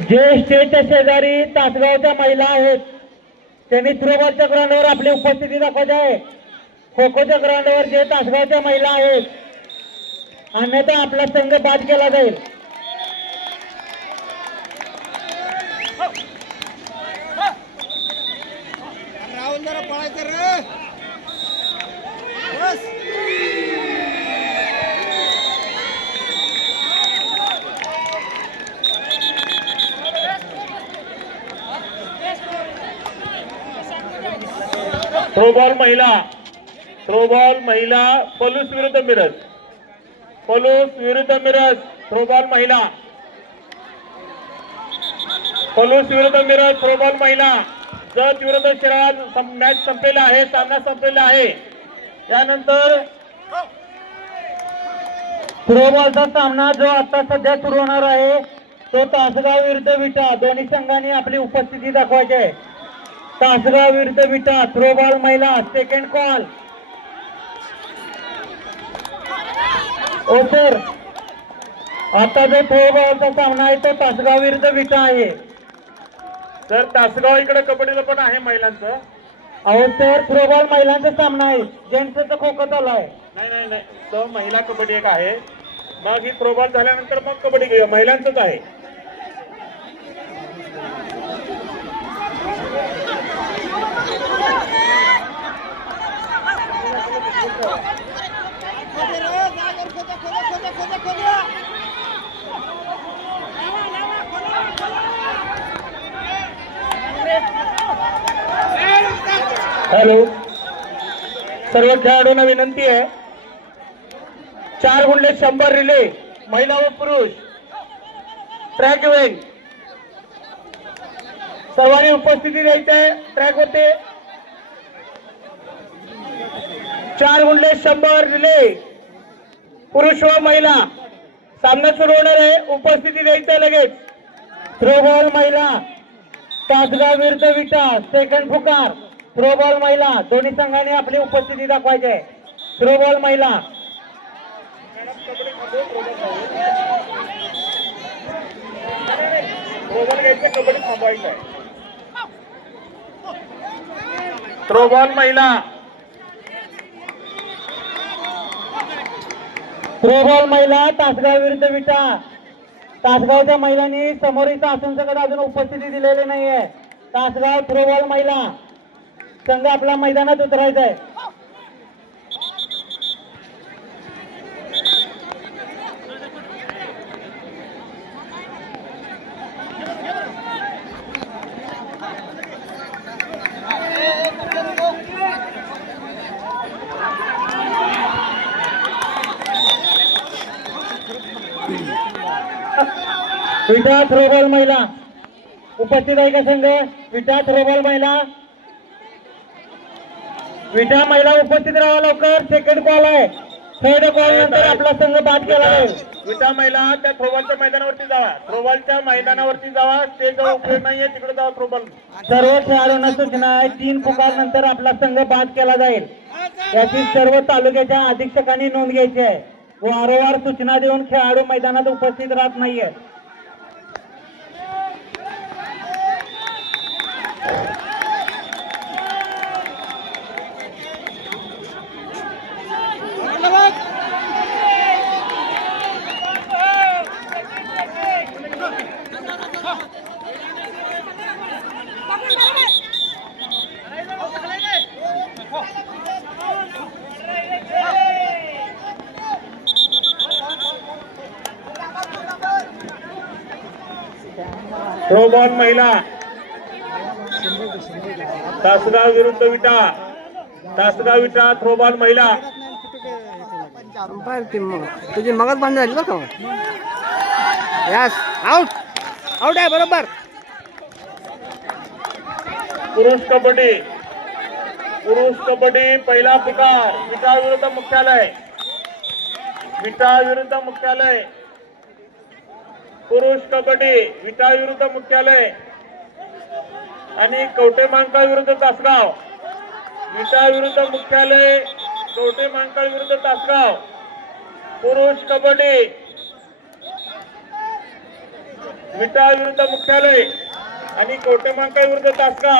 जे स्टेजच्या शेजारी तासगावच्या महिला आहेत. त्यांनी थ्रोबॉलच्या ग्राउंडवर आपली उपस्थिती दाखवली आहे. खो खोच्या ग्राउंडवर जे तासगावच्या महिला आहेत अन्यथा आपला संघ बाद केला जाईल. थ्रोबॉल महिला थ्रोबॉल महिला पलूस विरुद्ध मिरज. पलूस विरुद्ध मिरज थ्रोबॉल महिला. पलूस विरुद्ध मिरज थ्रोबॉल महिला. जत विरुद्ध शिराज मॅच संपलेला आहे सामना संपलेला आहे. त्यानंतर थ्रोबॉलचा सामना जो आता सध्या सुरू होणार आहे तो तासगाव विरुद्ध विटा. दोन्ही संघांनी आपली उपस्थिती दाखवायची आहे. तासगाव विरुद्ध विटा थ्रोबॉल महिला सेकंड कॉल ओ सर आता जो थ्रोबॉलचा सामना आहे तो तासगाव विरुद्ध विटा आहे. तर तासगाव इकडे कबड्डीला पण आहे महिलांचं. अहो सर थ्रोबॉल महिलांचा सामना आहे. जेंट्सचा खो खो आहे. नाही नाही नाही. तो महिला कबड्डी एक आहे. मग ही थ्रोबॉल झाल्यानंतर मग कबड्डी घेऊया महिलांचंच आहे. हॅलो. सर्व खेळाडूंना विनंती आहे. चार गुंडे शंभर रिले महिला व पुरुष. ट्रॅक इव्हेंट सर्वांनी उपस्थिती द्यायची आहे. ट्रॅक होते चार गुंडे शंभर रिले. पुरुष व महिला. सामना सुरू होणार आहे. उपस्थिती द्यायचं आहे लगेच. थ्रोबॉल महिला. तासगाव विरुद्ध विटा. सेकंड फुकार. थ्रोबॉल महिला दोन्ही संघांनी आपली उपस्थिती दाखवायची आहे. थ्रोबॉल महिला. थ्रोबॉल महिला. थ्रोबॉल महिला तासगाव विरुद्ध विटा. तासगावच्या महिलांनी समोरील आसनसकडे अजून उपस्थिती दिलेली नाहीये. तासगाव थ्रोबॉल महिला. संघ आपला मैदानात उतरायचा आहे. विटा थ्रोबॉल महिला. उपस्थित आहे का संघ? विटा थ्रोबॉल महिला. विटा महिला उपस्थित राहा लवकर. सेकंड कॉल आहे. थर्ड कॉल नंतर आपला संघ बाद केला जाईल. विटा महिला त्या थ्रोबॉलच्या मैदानावरती जावा. थ्रोबॉलच्या मैदानावरती जावा. स्टेजवर उपयोग नाहीये तिकडे जावा थ्रोबॉल. सर्व खेळाडूंना सूचना आहे. तीन पुकार नंतर आपला संघ बाद केला जाईल. याची सर्व तालुक्याच्या अधीक्षकांनी नोंद घ्यायची आहे. वारंवार सूचना देऊन खेळाडू मैदानात उपस्थित राहत नाहीये. थ्रोबॉल महिला. तासगाव विरुद्ध विटा. तासगाव विटा थ्रोबॉल महिला. तुझी मगच भांडण झाली का यस आउट आउट आहे बरोबर. पुरुष कबड्डी. पुरुष कबड्डी पहिला पुकार विटा विरुद्ध मुख्यालय. विटा विरुद्ध मुख्यालय. पुरुष कबड्डी विटा विरुद्ध मुख्यालय. आणि कवटे मांकाळ विरुद्ध तासगाव. विटा विरुद्ध मुख्यालय कवटे मानकाळ विरुद्ध तासगाव. पुरुष कबड्डी. विटा विरुद्ध मुख्यालय. आणि कवटे मांकाळ विरुद्ध तासगाव.